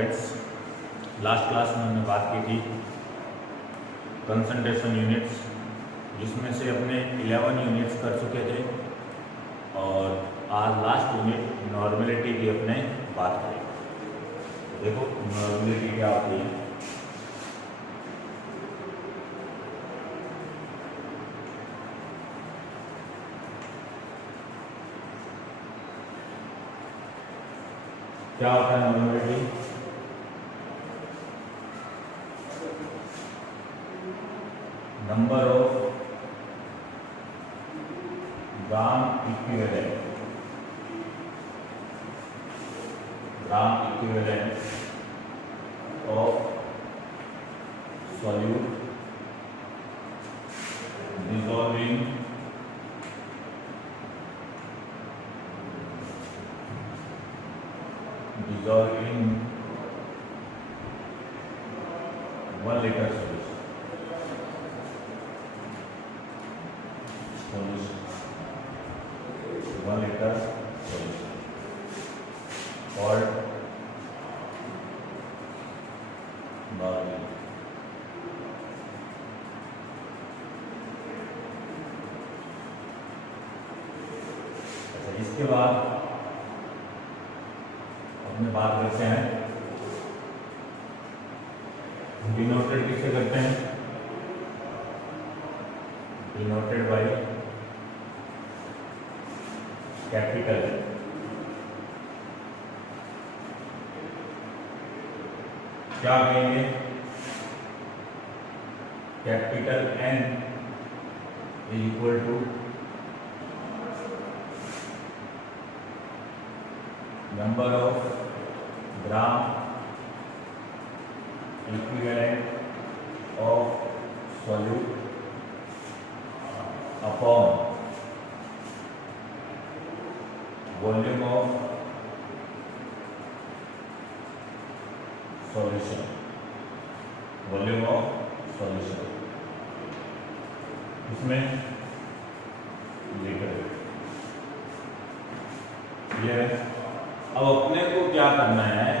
Students, last class में हमने बात की थी कंसंट्रेशन यूनिट्स, जिसमें से अपने 11 यूनिट्स कर चुके थे और आज लास्ट यूनिट नॉर्मेलिटी की अपने बात करेंगे। देखो नॉर्मेलिटी क्या होती है। क्या होता है normality? Number of gram equivalent of solute dissolving in 1 liter solution 1 liter solution called normal। अच्छा, इसके बाद अपने बात करते हैं डिनोटेड किससे करते हैं? डिनोटेड बाय कैपिटल क्या कहेंगे? Capital N is equal to number of gram equivalent of solute upon volume of solution इसमें लीटर। क्लियर? अब अपने को क्या करना है,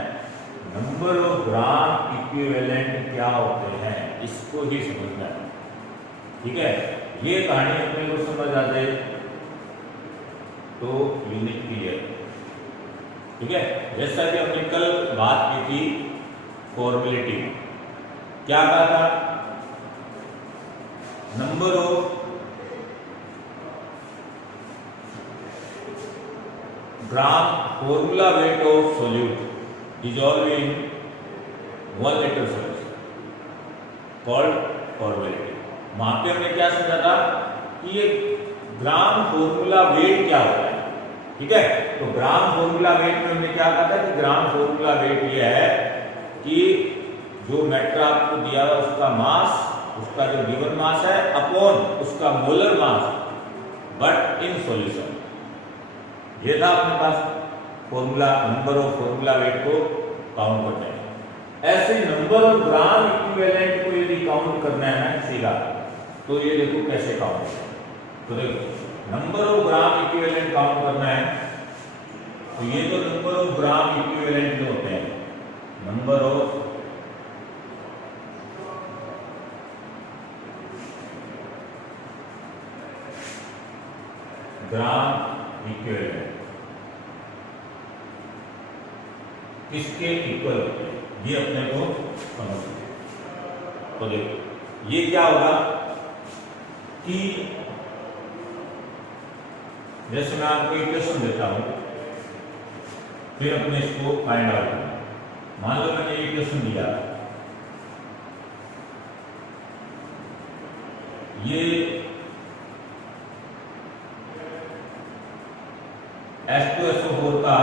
नंबर ऑफ ग्राम इक्विवेलेंट क्या होते हैं इसको ही समझना है। ठीक है, ये कहानी अपने को समझ आ जाए तो यूनिट क्लियर। ठीक है, जैसा कि हमने कल बात की थी फॉर्मेलिटी, क्या कहा था? Number of gram formula weight of solute dissolved in 1 liter solution called formality. वहां पे हमने क्या समझा था कि ये ग्राम फॉर्मूला वेट क्या होता है। ठीक है, तो ग्राम फॉर्मूला वेट में हमने क्या कहा था कि ग्राम फॉर्मूला वेट ये है कि जो मैटर आपको दिया हुआ उसका मास, उसका जो गिवन मास है अपॉन उसका molar mass but in solution. ये था अपने पास formula, number of formula weight को काउंट करना है। ऐसे नंबर ऑफ ग्राम इक्विवेलेंट को यदि काउंट करना है ना सीधा, तो ये देखो कैसे काउंट है। तो देखो number of gram equivalent count करना है, तो ये तो नंबर ऑफ ग्राम इक्विवेलेंट जो होते हैं, नंबर ऑफ ग्राम इक्विवेलेंट किसके इक्वल होते हैं, ये अपने को समझना। तो देखो ये क्या होगा कि जैसे मैं आपको इक्वेशन देता हूं, फिर अपने इसको फाइंड आउट करना। मान लो मैंने इक्वेशन दिया, ये H2SO4 का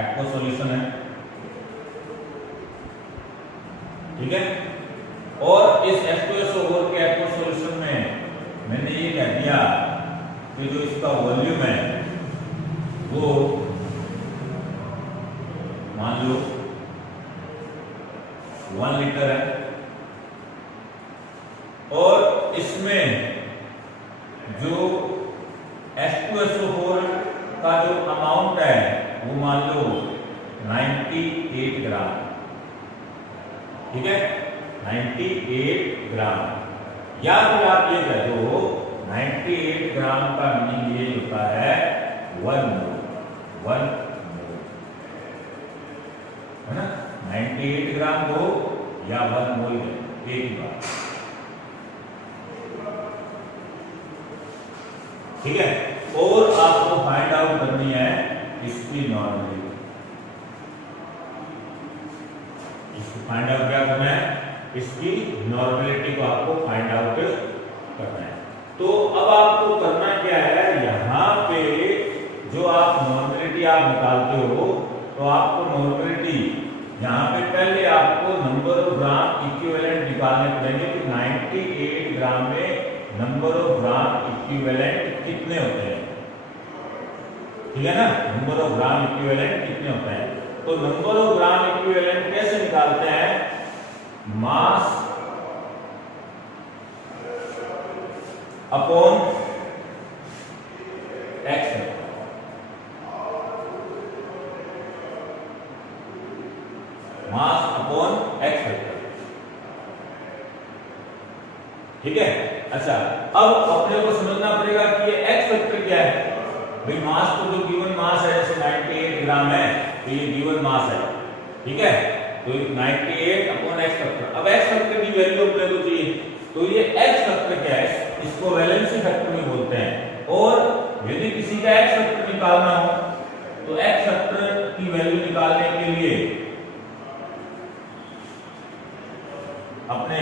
एक्वा सॉल्यूशन है। ठीक है, और इस H2SO4 के एक्वा सॉल्यूशन में मैंने ये कह दिया कि जो इसका वॉल्यूम है वो मान लो 1 लीटर है, और इसमें जो H2SO4 का जो अमाउंट है वो मान लो 98 ग्राम, ठीक है, 98 ग्राम, या फिर आप ये कह दो 98 ग्राम का मीनिंग ये होता है 1 मोल, है ना, 98 ग्राम हो या 1 मोल, एक ही बात, ठीक है। और आपको फाइंड आउट करनी है इसकी नॉर्मलिटी, इसको फाइंड आउट क्या करना है, इसकी नॉर्मलिटी को आपको फाइंड आउट करना है। तो अब आपको करना क्या है, यहाँ पे जो आप नॉर्मलिटी आप निकालते हो, तो आपको नॉर्मलिटी यहाँ पे पहले आपको नंबर ऑफ ग्राम इक्विवेलेंट निकालने पड़ेंगे कि 98 ग्राम में नंबर ऑफ ग्राम इक्विवेलेंट कितने होते हैं, ठीक है ना, नंबर ऑफ ग्राम इक्विवेलेंट कितने होते हैं। तो नंबर ऑफ ग्राम इक्विवेलेंट कैसे निकालते हैं, मास अपॉन एक्स, मास अपॉन एक्स फैक्टर, ठीक है। अच्छा, अब अपने को समझना पड़ेगा कि ये एक्स फैक्टर क्या है। भाई मास तो जो गिवन मास है, जैसे 98 ग्राम है, तो ये गिवन मास है, ठीक है, तो 98 अपॉन एक्स फैक्टर। अब एक्स फैक्टर की वैल्यू अपने को चाहिए, तो ये एक्स फैक्टर क्या है, इसको वैलेंसी फैक्टर भी बोलते हैं। और यदि किसी का एक्स फैक्टर निकालना हो, तो एक्स फैक्टर की वैल्यू निकालने के लिए अपने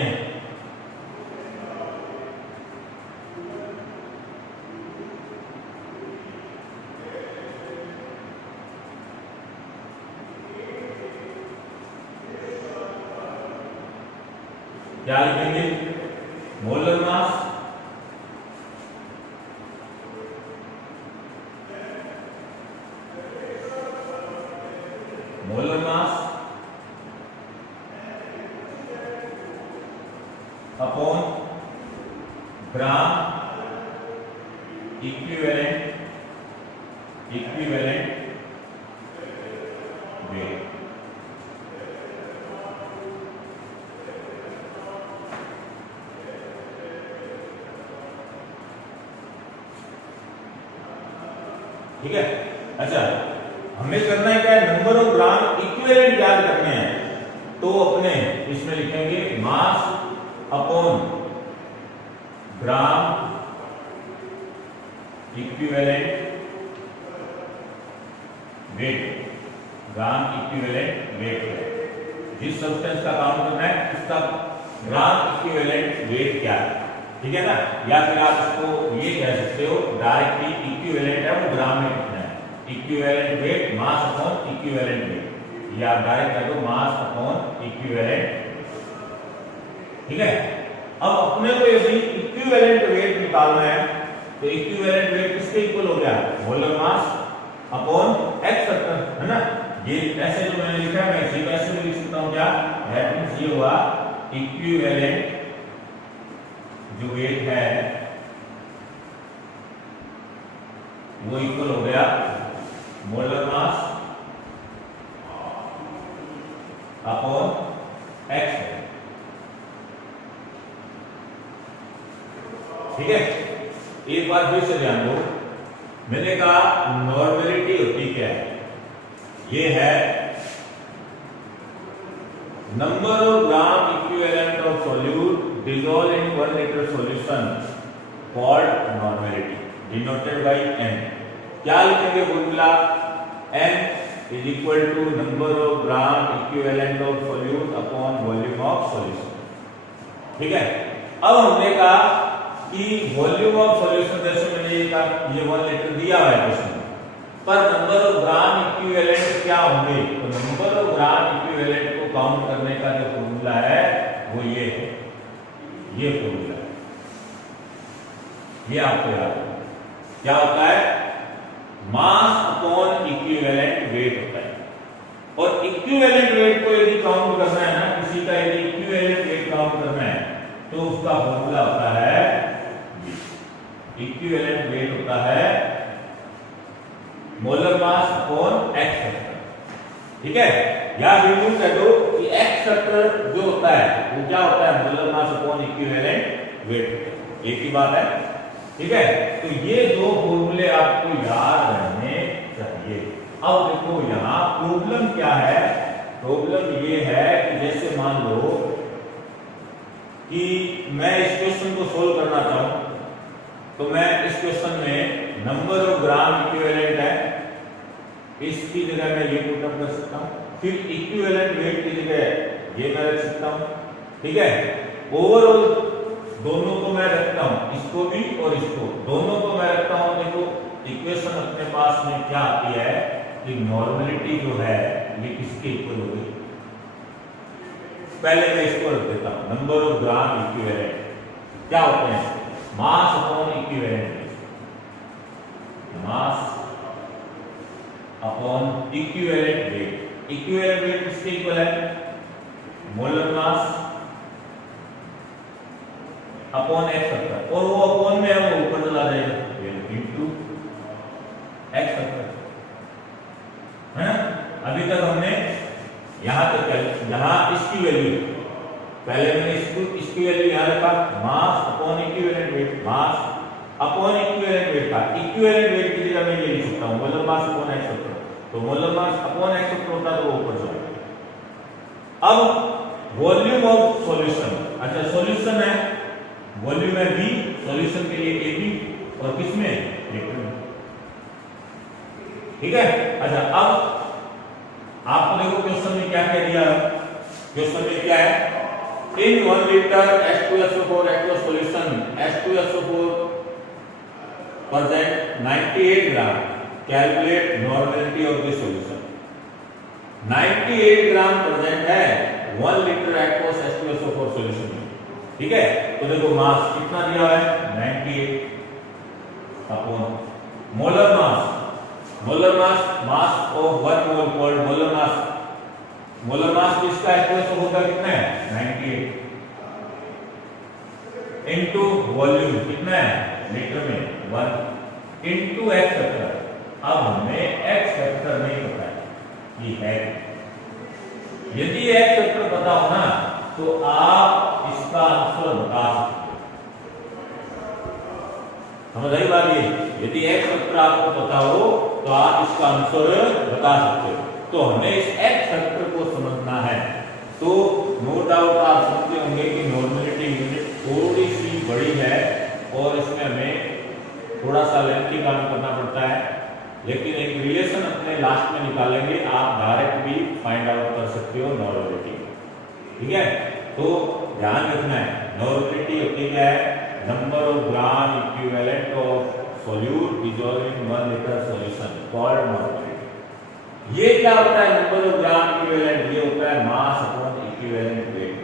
क्या लिखेंगे, molar mass upon gram equivalent weight, ठीक है। अच्छा, हमें करना है क्या है, नंबर ऑफ ग्राम इक्विवेलेंट याद करने हैं, तो अपने इसमें लिखेंगे mass upon gram equivalent weight, gram equivalent weight है, जिस सब्सटेंस का काउंट करना है उसका ग्राम इक्विवेलेंट वेट क्या है, ठीक है ना। या फिर आप इसको ये कह सकते हो डायरेक्टली, इक्विवेलेंट है वो ग्राम में कितना है, equivalent weight mass upon equivalent wait, या डायरेक्ट कर दो मास अपॉन इक्विवेलेंट, ठीक है। अब अपने को यदि इक्विवेलेंट वेट निकालना है, तो इक्विवेलेंट वेट किसके इक्वल हो गया, molar mass upon X factor, है ना। ये ऐसे जो मैंने लिखा है, मैं इसी ऐसे भी लिख सकता हूं, क्या दैट मींस ये हुआ इक्विवेलेंट जो वेट है वो इक्वल हो गया मोलर मास अपॉन एक्स, ठीक है। एक बार फिर से ध्यान दो, मैंने कहा नॉर्मलिटी होती क्या है, ये है number of gram equivalent of solute dissolved in 1 liter solution called normality, denoted by n। क्या लिखेंगे formula, n is equal to number of gram equivalent of solute upon volume of solution, ठीक है। अब हमने कहा कि वॉल्यूम ऑफ सॉल्यूशन, जैसे मैंने ये 1 लीटर दिया हुआ है क्वेश्चन, पर नंबर ऑफ ग्राम इक्विवेलेंट क्या होंगे, तो नंबर ऑफ ग्राम इक्विवेलेंट को काउंट करने का जो फॉर्मूला है वो ये है, ये फॉर्मूला है, ये आपको याद है, क्या होता है, मास अपॉन इक्विवेलेंट वेट होता है। और इक्विवेलेंट वेट को यदि काउंट करना है ना, किसी का यदि इक्विवेलेंट वेट काउंट करना है, तो उसका फॉर्मूला होता है, इक्विवेलेंट वेट होता है molar mass upon X factor. ठीक है, या यूं कह दो कि एक्स फैक्टर जो होता है वो क्या होता है, molar mass upon equivalent wait. एक ही बात है। ठीक है, तो ये दो फॉर्मूले आपको याद रहने चाहिए। अब देखो यहां प्रॉब्लम क्या है, प्रॉब्लम ये है कि जैसे मान लो कि मैं इस क्वेश्चन को सोल्व करना चाहूं, तो मैं इस क्वेश्चन में नंबर ऑफ ग्राम इक्विवेलेंट है, इसकी जगह मैं ये पुट अप कर सकता हूं, फिर इक्विवेलेंट वेट की जगह ये मैं रख सकता हूं। ठीक है, ओवरऑल दोनों को मैं रखता हूं, इसको भी और इसको, दोनों को मैं रखता हूं। देखो इक्वेशन अपने पास में क्या आती है कि नॉर्मलिटी जो है ये किसके इक्वल होगी। पहले मैं इसको रख देता हूं, नंबर ऑफ ग्राम इक्विवेलेंट क्या होते हैं, मास अपॉन इक्विवेलेंट, मास upon equivalent wait. Equivalent weight किसके इक्वल है, molar mass upon X factor, और वो अपॉन में है वो ऊपर चला जाएगा इनटू एक्स फैक्टर है ना। अभी तक हमने यहां तक यहां इसकी वैल्यू, पहले मैंने इसकी वैल्यू यहां रखा, mass upon equivalent weight, mass upon equivalent weight का इक्विवेलेंट वेट की जगह मैं ये लिख सकता हूं molar mass upon X factor. तो molar mass upon X factor होता है तो वो ऊपर जाएगा। अब वॉल्यूम ऑफ सॉल्यूशन, अच्छा सॉल्यूशन है, वॉल्यूम है V, सॉल्यूशन के लिए AB, और किसमें, लिक्विड में। ठीक है, अच्छा अब आपको देखो क्वेश्चन में क्या कह दिया, क्वेश्चन में क्या है, इन 1 litre H2SO4 aqueous solution H2SO4 present 98 gram, calculate normality of the solution. 98 gram present है 1 लीटर aqueous H2SO4 सॉल्यूशन में। ठीक है, तो देखो मास कितना दिया है 98 upon molar mass, molar mass, mass of 1 mole called molar mass, molar mass किसका H2SO4 का कितना है 98 इनटू वॉल्यूम कितना है लीटर में 1 इनटू एक्स फैक्टर। अब हमें एक्स फैक्टर नहीं पता है ये है, यदि एक्स फैक्टर पता हो ना तो आप इसका आंसर बता सकते हो। समझ आई बात ये, यदि एक्स फैक्टर आपको पता हो तो आप इसका आंसर बता सकते हो। तो हमें इस एक्स फैक्टर को समझना है। तो नो डाउट आप समझते होंगे कि नॉर्मलिटी यूनिट थोड़ी सी बड़ी है और इसमें हमें थोड़ा सा लेंथी काम करना पड़ता है, लेकिन एक रिलेशन अपने लास्ट में निकालेंगे, आप डायरेक्ट भी फाइंड आउट कर सकते हो नॉर्मलिटी। ठीक है, तो ध्यान रखना है नॉर्मलिटी होती क्या है, number of gram equivalent of solute dissolving in 1 litre solution called normality. ये क्या होता है नंबर ऑफ ग्राम इक्विवेलेंट, ये होता है मास अपॉन इक्विवेलेंट वेट,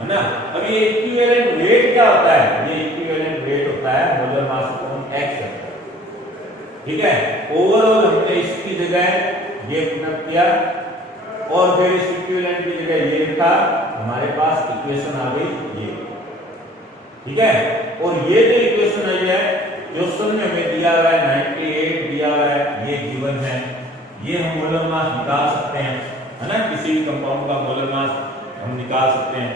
है ना। अब ये इक्विवेलेंट वेट क्या होता है, ये इक्विवेलेंट वेट होता है molar mass upon X factor. ठीक है, ओवरऑल हमने इसकी जगह ये पुट किया और फिर इस इक्विवेलेंट की जगह ये लिखा, हमारे पास इक्वेशन आ गई ये। ठीक है, और ये जो इक्वेशन आई है क्वेश्चन में हमें दिया हुआ है 98 दिया हुआ है, ये गिवन है, ये हम मोलर मास निकाल सकते हैं, है ना, किसी भी कंपाउंड का मोलर मास हम निकाल सकते हैं।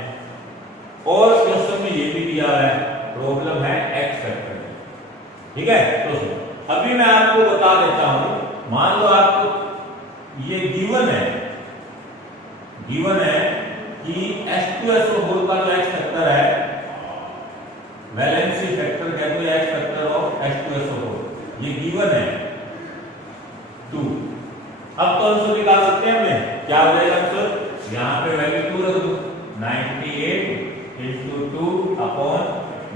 और क्वेश्चन में ये भी दिया है, प्रॉब्लम है एक्स फैक्टर। ठीक है, तो अभी मैं आपको बता देता हूं, मान लो आपको ये गिवन है कि H2SO4 का जो एक्स फैक्टर है, वैलेंसी फैक्टर कह दो एक्स फैक्टर ऑफ H2SO4, ये गिवन है 2। अब तो आंसर निकाल सकते हैं हमें, क्या हो जाएगा आंसर, यहां पे वैल्यू 2 रख दो, 98 into 2 upon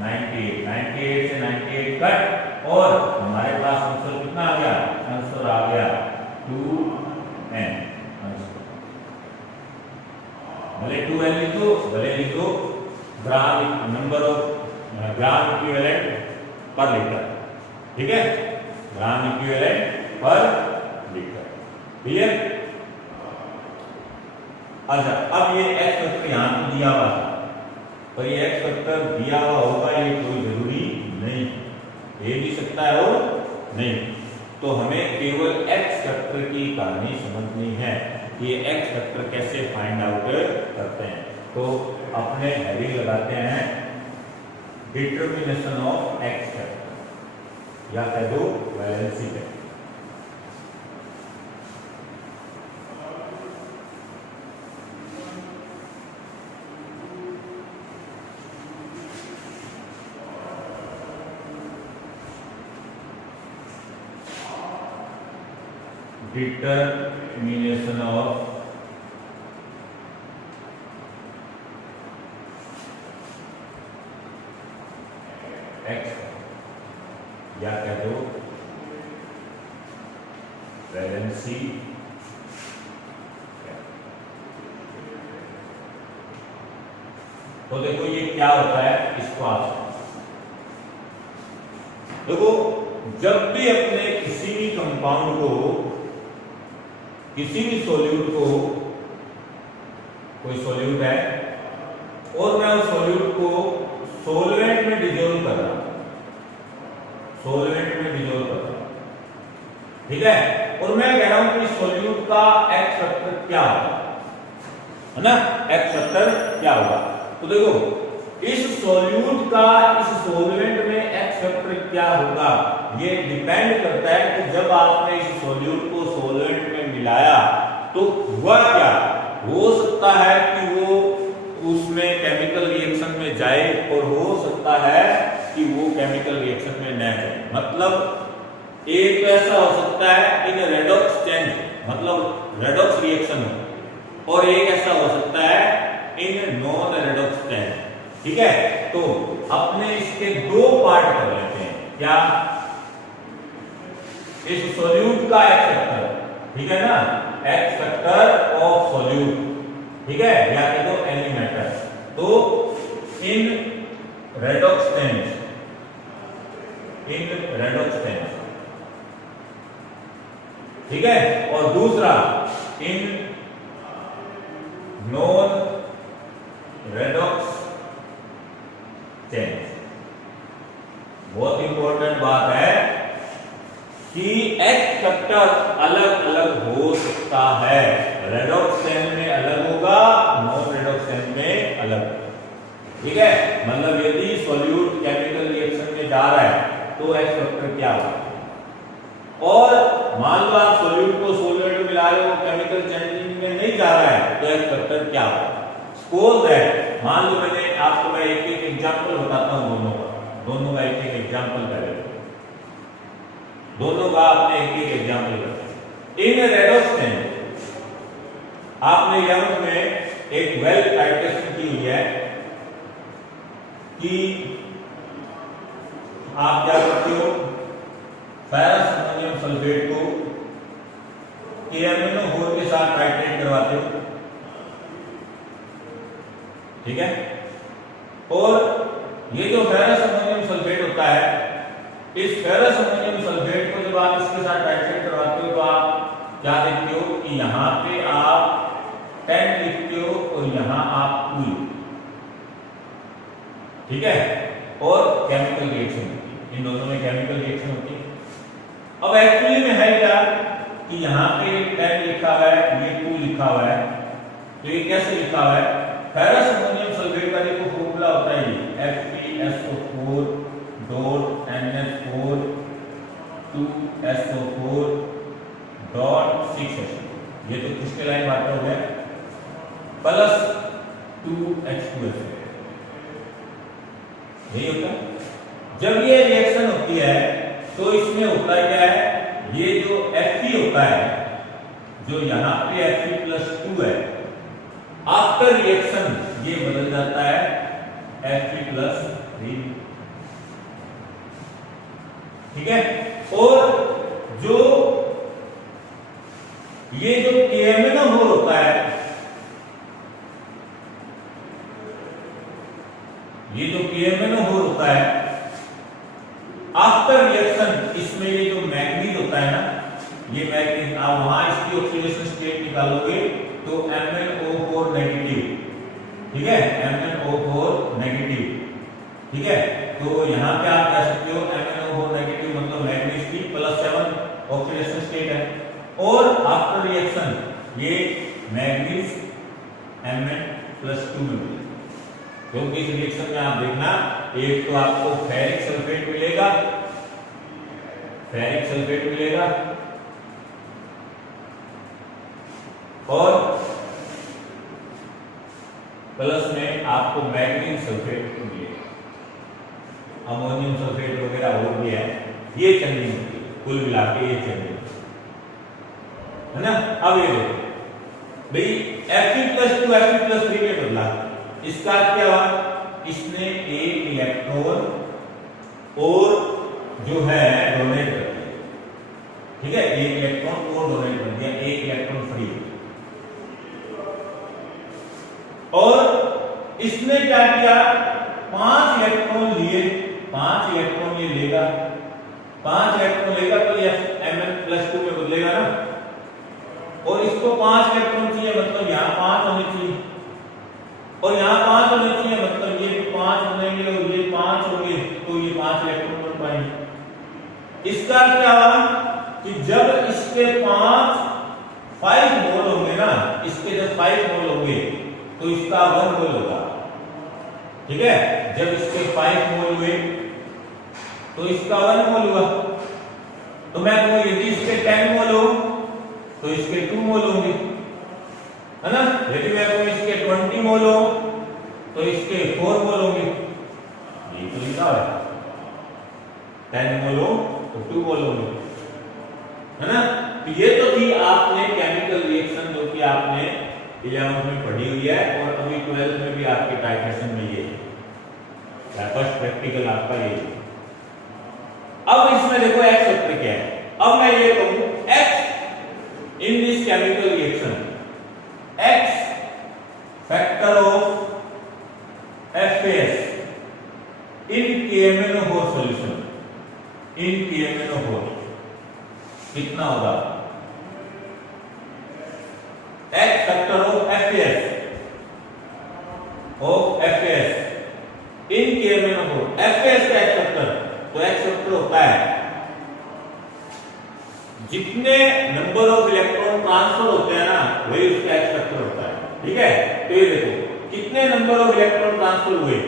98, 98 से 98 कट, और हमारे पास आंसर कितना आ गया, आंसर आ गया 2n। भले 2n लिखो, भले लिखो gram, number of gram equivalent per litre. ठीक है, gram equivalent per litre, clear. अच्छा, अब ये एक्स फैक्टर यहां पे दिया हुआ है, पर ये एक्स फैक्टर दिया हुआ होगा ये कोई जरूरी नहीं, दे भी सकता है और नहीं। तो हमें केवल एक्स फैक्टर की कहानी समझनी है कि एक्स फैक्टर कैसे फाइंड आउट करते हैं। तो अपने हेडिंग लगाते हैं डिटर्मिनेशन ऑफ एक्स फैक्टर या कह दो valency factor. Determination of x या कह दो वैलेंसी। तो देखो ये क्या होता है, इसको आप देखो, जब भी अपने किसी भी कंपाउंड को, किसी भी सॉल्यूट को, कोई सॉल्यूट है और मैं उस सॉल्यूट को सॉल्वेंट में डिसॉल्व कर रहा हूं, सॉल्वेंट में डिसॉल्व कर रहा हूं, ठीक है, और मैं कह रहा हूं कि सॉल्यूट का एक्स फैक्टर क्या होगा, है ना, एक्स फैक्टर क्या होगा। तो देखो इस सॉल्यूट का इस सॉल्वेंट में एक्स फैक्टर क्या होगा, ये डिपेंड करता है कि जब आपने इस सॉल्यूट को सॉल्वेंट में मिलाया तो हुआ क्या। हो सकता है कि वो उसमें केमिकल रिएक्शन में जाए और हो सकता है कि वो केमिकल रिएक्शन में न जाए। मतलब एक तो ऐसा हो सकता है इन रेडॉक्स चेंज, मतलब रेडॉक्स रिएक्शन हो, और एक ऐसा हो सकता है इन नॉन रेडॉक्स चेंज, ठीक है। तो अपने इसके दो पार्ट कर लेते हैं, क्या, इस सॉल्यूट का एक्स फैक्टर, ठीक है ना, एक्स फैक्टर ऑफ सॉल्यूट, ठीक है, या कह दो एनी मैटर। तो इन रेडॉक्स चेंज, इन रेडॉक्स चेंज, ठीक है, और दूसरा इन नॉन रेडॉक्स चेंज। बहुत इंपॉर्टेंट बात है कि एक्स फैक्टर अलग अलग हो सकता है, रेडॉक्स चेन में अलग होगा, नॉन रेडॉक्स चेन में अलग, ठीक है। मतलब यदि सॉल्यूट केमिकल रिएक्शन में जा रहा है तो एक्स फैक्टर क्या होगा, और मान लो आप सॉल्यूट को सॉल्वेंट में मिला रहे हो, केमिकल चेंजिंग में नहीं जा रहा है, तो एक्स फैक्टर क्या होगा। सपोज दैट, मान लो मैंने आपको, मैं एक एक एग्जांपल बताता हूं दोनों का एक एक एग्जांपल करें, दोनों का आपने एक एक एग्जांपल करते हैं। इन रेडॉक्स चेंज आपने 11th में एक वेल टाइट्रेशन की हुई है कि आप क्या करते हो, फेरस अमोनियम सल्फेट को KMnO4 के साथ टाइट्रेट करवाते हो, ठीक है, और ये जो फेरस अमोनियम सल्फेट होता है, इस फेरस अमोनियम सल्फेट को जब आप इसके साथ टाइट्रेट करवाते हो तो आप क्या देखते हो कि यहां पे आप 10 लिखते हो और यहां आप 2, ठीक है, और केमिकल रिएक्शन होती है, इन दोनों में केमिकल रिएक्शन होती है। अब एक्चुअली में है क्या कि यहां पे 10 लिखा हुआ है, ये 2 लिखा हुआ है, तो ये कैसे लिखा हुआ है, फेरस अमोनियम सल्फेट का देखो फॉर्मूला होता है ये FeSO4 dot NH4 2SO4 dot 6H2, ये तो क्रिस्टलाइन वाटर हो गया, प्लस 2H2SO, यही होता है। जब ये रिएक्शन होती है तो इसमें होता क्या है, ये जो Fe होता है, जो यहां पे Fe+2 है, आफ्टर रिएक्शन ये बदल जाता है Fe+3, ठीक है। और जो ये जो KMnO4 होता है, ये जो KMnO4 होता है, आफ्टर रिएक्शन इसमें ये जो मैग्नीज होता है ना, ये मैग्नीज, आप वहां इसकी ऑक्सीडेशन स्टेट निकालोगे तो MnO4 नेगेटिव, ठीक है, MnO4 नेगेटिव, ठीक है। तो यहां पे आप कह सकते हो MnO4 नेगेटिव मतलब मैग्नीज की +7, और आफ्टर रिएक्शन ये मैग्नीज Mn+2 में मिलेगा। क्योंकि इस रिएक्शन में आप देखना, एक तो आपको फेरिक सल्फेट मिलेगा, फेरिक सल्फेट मिलेगा, और प्लस में आपको मैग्नीज सल्फेट मिलेगा, अमोनियम सल्फेट वगैरह हो गया है। ये चेंजिंग होती है, कुल मिला के ये चेंजिंग है ना। अब ये देखो भाई Fe+2 Fe+3 में बदला, इसका क्या हुआ, इसने एक इलेक्ट्रॉन और जो है डोनेट कर दिया, ठीक है, एक इलेक्ट्रॉन और डोनेट कर दिया, एक इलेक्ट्रॉन फ्री। और इसने क्या किया, 5 इलेक्ट्रॉन लिए, 5 इलेक्ट्रॉन ये लेगा, 5 इलेक्ट्रॉन लेगा तो ये Mn+2 में बदलेगा ना, और इसको 5 इलेक्ट्रॉन चाहिए, मतलब यहाँ 5 होने चाहिए, और यहाँ 5 होने चाहिए, मतलब ये 5 बनेंगे और ये 5 होंगे, तो ये 5 इलेक्ट्रॉन बन पाएंगे। इसका क्या हुआ कि जब इसके 5 मोल होंगे ना, इसके जब 5 मोल होंगे तो इसका 1 मोल होगा, ठीक है। जब इसके 5 मोल हुए तो इसका 1 मोल हुआ। तो मैं कहूँ यदि इसके 10 मोल हो तो इसके 2 मोल होंगे, है ना। यदि मैं कहूँ इसके 20 मोल हो तो इसके 4 मोल होंगे, ये तो लिखा है। 10 मोल हो तो 2 मोल होंगे, है ना। तो ये तो थी आपने केमिकल रिएक्शन जो कि आपने 11th में पढ़ी हुई है, और अभी 12th में भी आपके टाइट्रेशन में ये है, फर्स्ट प्रैक्टिकल आपका ये। अब इसमें देखो एक्स फैक्टर क्या है। अब मैं ये कहूं x in this chemical reaction, x factor of FAS in KMnO4 solution, in KMnO4 कितना होगा, x factor of FAS in KMnO4, FAS का एक्स फैक्टर, तो एक्स फैक्टर होता है जितने नंबर ऑफ इलेक्ट्रॉन ट्रांसफर होते हैं ना, वही उसका एक्स फैक्टर होता है, ठीक है। तो ये देखो कितने नंबर ऑफ इलेक्ट्रॉन ट्रांसफर हुए,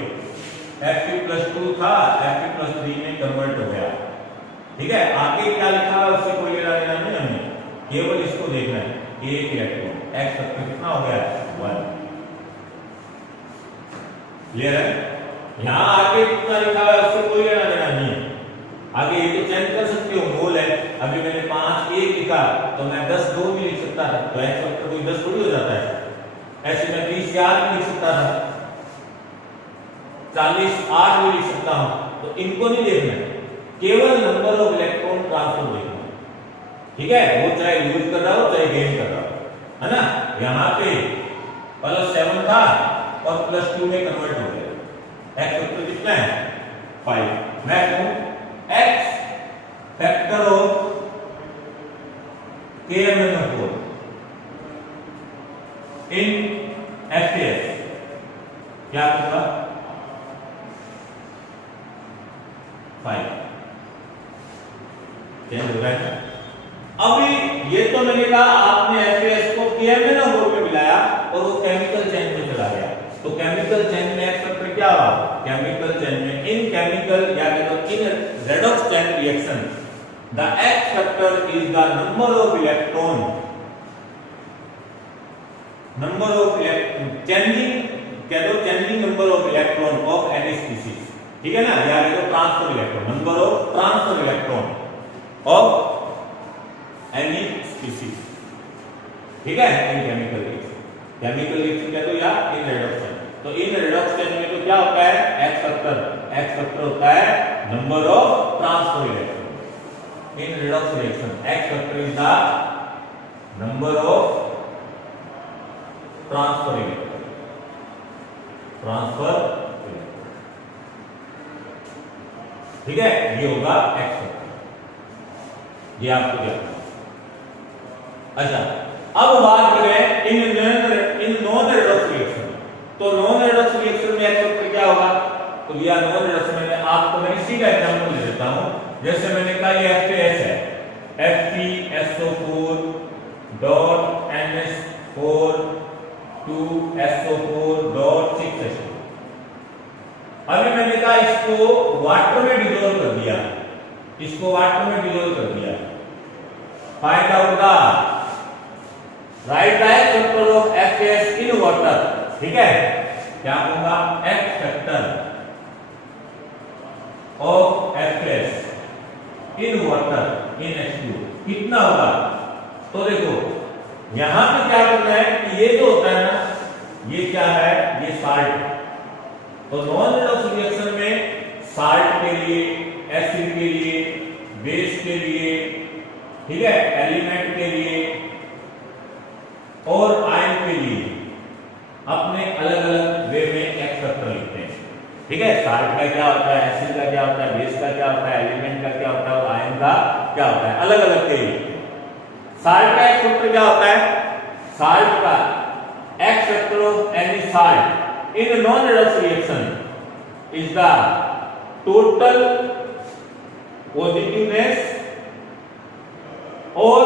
Fe+2 था, Fe+3 में कन्वर्ट हो गया, ठीक है। आगे क्या लिखा है उससे कोई लेना देना नहीं, हमें केवल इसको देखना है कि एक इलेक्ट्रॉन एक्स फैक्टर कितना हो गया, 1। क्लियर है। यहां आगे कितना लिखा है उससे कोई लेना देना नहीं है। आगे ये तो चेंज कर सकते हो, मोल है, अभी मैंने 5 1 लिखा तो मैं 10 2 भी लिख सकता था, तो एक्स फैक्टर कोई 10 थोड़ी हो जाता है। ऐसे मैं 30 4 भी लिख सकता था, 40 8 भी लिख सकता हूं। तो इनको नहीं देखना है, केवल नंबर ऑफ इलेक्ट्रॉन ट्रांसफर देखना है, ठीक है। वो चाहे यूज कर रहा हो चाहे गेन कर रहा हो, है ना। यहां पे +7 था और +2 में कन्वर्ट हो गया, एक्स फैक्टर कितना है, 5। मैं कहूं x factor of KMnO4 in FAS क्या होगा, 5। चेंज हो रहा है। अभी ये तो मैंने कहा आपने FAS को KMnO4 में मिलाया और वो केमिकल चेन में चला गया, तो केमिकल चेन में एक्स फैक्टर क्या हुआ, केमिकल चेन में इन केमिकल या in redox chain reaction the X factor is the number of electron, number of changing, क्या दो changing number of electron of any species, ठीक है ना, या तो transfer electron, number of transfer electron of any species, ठीक है। In chemical reaction, chemical reaction क्या तो या इन रेडॉक्स, तो इन रेडॉक्स चेन में तो क्या होता है, एक्स फैक्टर होता है number of transfer electron. In redox reaction x factor is the number of transfer electron, ठीक है। ये होगा एक्स फैक्टर, ये आपको देखना। अच्छा, अब बात करें इन नॉन रेडॉक्स रिएक्शन, तो नॉन रेडॉक्स रिएक्शन में एक्स फैक्टर क्या होगा, तो यह नॉन रेडॉक्स में आपको मैं इसी का एग्जांपल दे देता हूं। जैसे मैंने कहा ये FAS है, FeSO4 इसको वाटर में डिसॉल्व कर दिया। Find out the right the X factor of H in water. ठीक है, क्या होगा? X factor of H in water in H2 कितना होगा? तो देखो यहां पे क्या करना है कि ये जो होता है ना, ये क्या है? ये साल्ट। तो नॉन रिडक्स रिएक्शन में साल्ट के लिए, एसिड के लिए, बेस के लिए, ठीक है, एलिमेंट के लिए और आयन के लिए अपने अलग अलग वे में एक्स फैक्टर लिखते हैं। ठीक है, साल्ट का क्या होता है, एसिड का क्या होता है, बेस का क्या होता है, एलिमेंट का क्या होता है और आयन का क्या होता है, अलग अलग के लिए। साल्ट का एक्स फैक्टर क्या होता है? साल्ट का x factor of any salt in non Redux reaction is the total positiveness और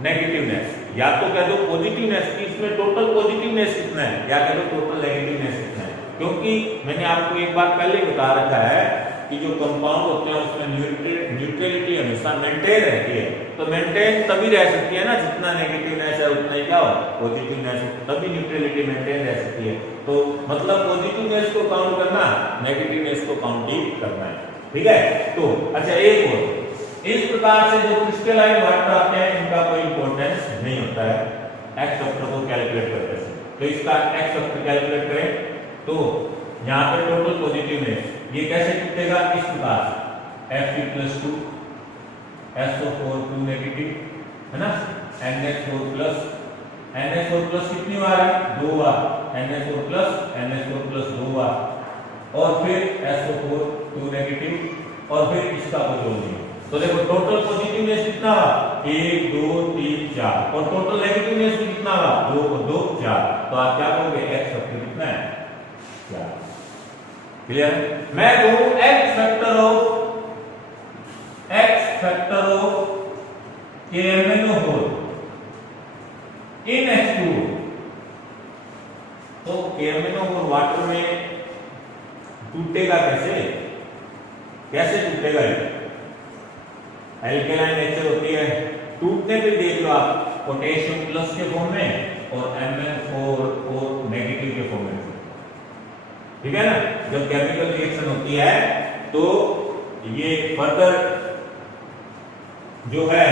नेगेटिवनेस। या तो कह दो पॉजिटिवनेस की, इसमें टोटल पॉजिटिवनेस कितना है, या कह दो टोटल नेगेटिवनेस कितना है। क्योंकि मैंने आपको एक बार पहले बता रखा है कि जो कंपाउंड होते हैं उसमें न्यूट्रलिटी हमेशा मेंटेन रहती है। तो मेंटेन तभी रह सकती है ना जितना नेगेटिवनेस है उतना ही क्या हो, पॉजिटिवनेस हो, तभी न्यूट्रलिटी मेंटेन रह सकती है। तो मतलब पॉजिटिवनेस को काउंट करना, नेगेटिवनेस को काउंट ही करना है। ठीक है, तो अच्छा एक और, इस प्रकार से जो क्रिस्टलाइन वाटर आते हैं इनका कोई इंपॉर्टेंस नहीं होता है एक्स फैक्टर को कैलकुलेट करने से। तो इसका एक्स फैक्टर कैलकुलेट करें तो यहाँ पे टोटल पॉजिटिवनेस ये कैसे कितेगा? इस प्रकार Fe+2 SO4 2 नेगेटिव है ना, NH4+ कितनी बार है? 2 बार, NH4+ 2 बार और फिर SO4 2 नेगेटिव और फिर इसका कोई रोल नहीं। तो देखो टोटल पॉजिटिवनेस कितना हुआ? 1 2 3 4 और टोटल नेगेटिवनेस कितना हुआ? 2 2 4। तो आप क्या करोगे? एक्स फैक्टर कितना है? 4। क्लियर? मैं कहूं x factor of KMnO4 in H2। तो KMnO4 वाटर में टूटेगा कैसे? कैसे टूटेगा? एल्केलाइन नेचर होती है, टूटने पे देख लो आप पोटेशियम प्लस के फॉर्म में और Mn4 और नेगेटिव के फॉर्म में। ठीक है ना, जब केमिकल रिएक्शन होती है तो ये फर्दर जो है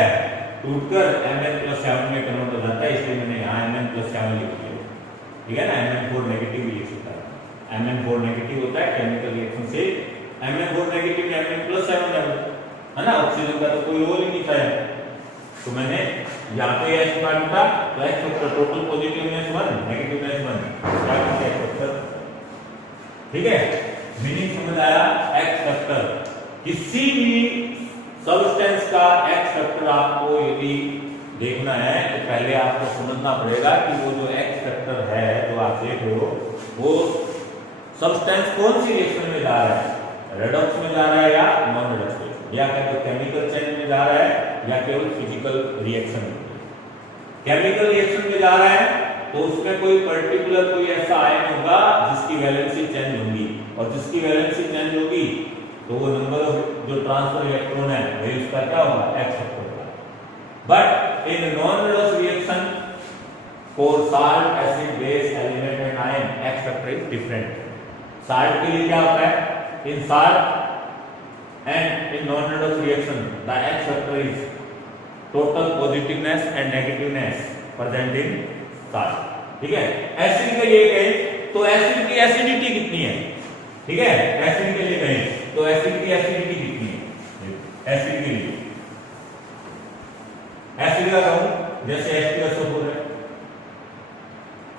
टूटकर Mn+7 में कन्वर्ट हो जाता है, इसलिए मैंने यहाँ Mn+7 लिख दिया। ठीक है ना, Mn4 नेगेटिव भी लिख सकता है। Mn4 नेगेटिव होता है केमिकल रिएक्शन से, Mn4 नेगेटिव Mn+7 है ना, ऑक्सीजन का तो कोई रोल ही नहीं था। तो मैंने यहाँ पे H काट था तो x factor total positiveness 1 negativeness 1 क्या करते हैं एक्स फैक्टर। ठीक है, मीनिंग समझ आया? एक्स फैक्टर किसी भी सब्सटेंस का एक्स फैक्टर आपको यदि देखना है तो पहले आपको समझना पड़ेगा कि वो जो एक्स फैक्टर है जो आप देख रहे हो वो सब्सटेंस कौन सी रिएक्शन में जा रहा है, रेडॉक्स में जा रहा है या नॉन रेडॉक्स में, या केवल केमिकल चेंज में जा रहा है या केवल फिजिकल रिएक्शन में। केमिकल रिएक्शन में जा रहा है तो उसमें कोई पर्टिकुलर कोई ऐसा आयन होगा जिसकी वैलेंसी चेंज होगी और जिसकी वैलेंसी चेंज होगी तो वो नंबर ऑफ जो ट्रांसफर इलेक्ट्रॉन है वही उसका क्या होगा? एक्स फैक्टर होगा। But in non redox reaction for salt acid base element and ion x factor is different. Salt के लिए क्या होता है? इन salt and in non-redox reaction the X factor is total positiveness and negativeness present in salt। ठीक है, acid के लिए कहें तो एसिड की एसिडिटी कितनी है? ठीक है, एसिड के लिए कहें तो एसिड की एसिडिटी कितनी है? एसिड के लिए एसिड का कहूं जैसे H2SO4 है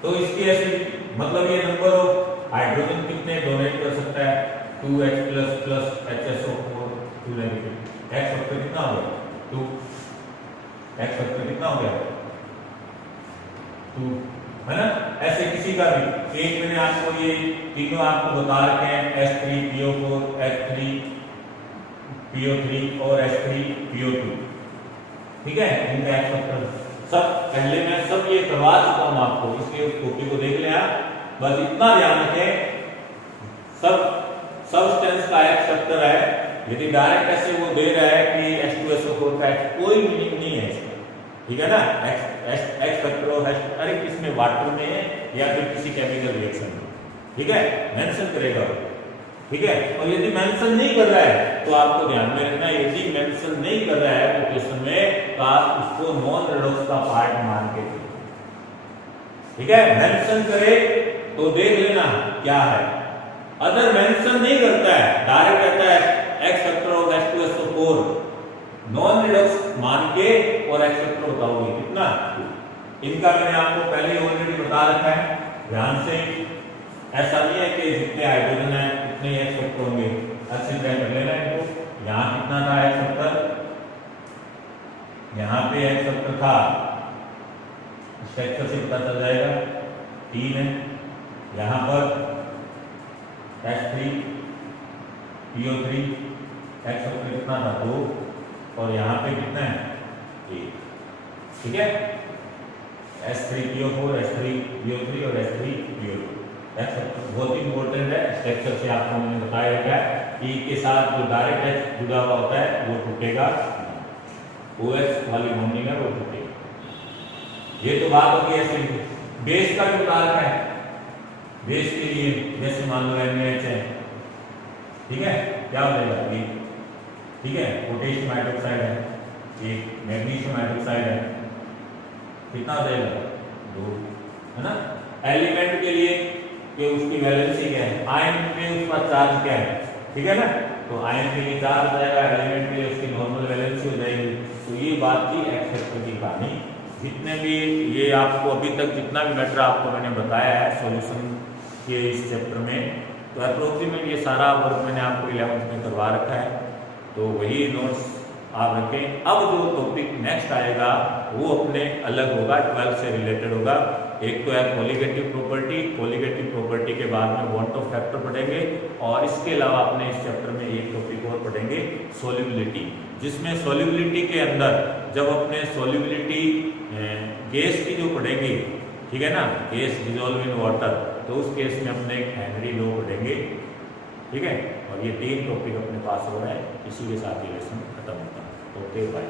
तो इसकी एसिड मतलब ये नंबर ऑफ हाइड्रोजन कितने डोनेट कर सकता है? 2H++ HSO4 2 negative. X factor कितना हो गया? 2। एक्स फैक्टर कितना हो गया? 2 है ना। ऐसे किसी का भी एक मैंने आपको ये तीनों आपको बता रखे हैं H3PO4 H3PO3 और H3PO2। ठीक है, इनका एक्स फैक्टर सब पहले मैं सब ये करवा चुका हूं आपको, इसलिए उस कॉपी को देख लें आप। बस इतना ध्यान रखें सब सब्सटेंस का एक्स फैक्टर है यदि डायरेक्ट ऐसे वो दे रहा है कि H2SO4 का कोई मीनिंग नहीं है इसका, ठीक है ना, एक्स फैक्टर ऑफ अरे किसमें, वाटर में या फिर किसी केमिकल रिएक्शन में, ठीक है, मेंशन करेगा, ठीक है। और यदि मेंशन नहीं कर रहा है तो आपको ध्यान में रखना, यदि मेंशन नहीं कर रहा है तो क्वेश्चन में तो आप उसको नॉन रेडॉक्स का पार्ट मान के, ठीक है। मेंशन करे तो देख लेना क्या है, अदर मेंशन नहीं करता है, डायरेक्ट कहता है x factor of H2SO4 non Redux मान के और एक्स फैक्टर बताओगे कितना, इनका मैंने आपको पहले ही ऑलरेडी बता रखा है, ध्यान से। ऐसा नहीं है कि जितने हाइड्रोजन है उतने एक्स फैक्टर होंगे, अच्छे से कर लेना इनको। यहाँ कितना था एक्स फैक्टर, यहाँ पे एक्स फैक्टर था, स्ट्रक्चर से पता चल जाएगा 3 है, यहाँ पर H3 PO3 एक्स फैक्टर कितना था 2 और यहाँ पे कितना है 1, ठीक है। H3PO4 H3PO3 और H3PO2 एक्स फैक्टर बहुत ही इंपॉर्टेंट है, स्ट्रक्चर से आपको मैंने बताया क्या कि के साथ जो डायरेक्ट H जुड़ा हुआ होता है वो टूटेगा, OH वाली बॉन्डिंग है वो टूटेगा। ये तो बात होगी ऐसे। बेस का जो कारक है, बेस के लिए जैसे मान लो NaH है, ठीक है, क्या हो जाएगा ये, ठीक है, पोटेशियम हाइड्रोक्साइड है, एक मैग्नीशियम हाइड्रोक्साइड है, कितना हो जाएगा 2, है ना। एलिमेंट के लिए कि उसकी वैलेंसी क्या है, आयन पे उसका चार्ज क्या है, ठीक है ना, तो आयन के लिए चार्ज हो जाएगा, एलिमेंट के लिए उसकी नॉर्मल वैलेंसी हो जाएगी। तो ये बात थी एक्स फैक्टर की कहानी। जितने भी ये आपको अभी तक जितना भी मैटर आपको मैंने बताया है सॉल्यूशन के इस चैप्टर में, तो अप्रोक्सीमेट ये सारा वर्क मैंने आपको 11th में करवा रखा है, तो वही नोट्स आप रखें। अब जो टॉपिक नेक्स्ट आएगा वो अपने अलग होगा, 12 से रिलेटेड होगा। एक तो है कोलिगेटिव प्रॉपर्टी, कोलिगेटिव प्रॉपर्टी के बाद में वॉन्ट ऑफ फैक्टर पढ़ेंगे, और इसके अलावा अपने इस चैप्टर में एक टॉपिक और पढ़ेंगे सोल्यूबिलिटी, जिसमें सोल्यूबिलिटी के अंदर जब अपने सोल्यूबिलिटी गैस की जो पढ़ेंगे, ठीक है ना, गैस डिजोल्व इन वाटर, तो उस केस में अपने एक हेनरी लॉ पढ़ेंगे, ठीक है। और ये 3 टॉपिक अपने पास हो रहा है, इसी के साथ ये लेसन खत्म होता है। Okay bye.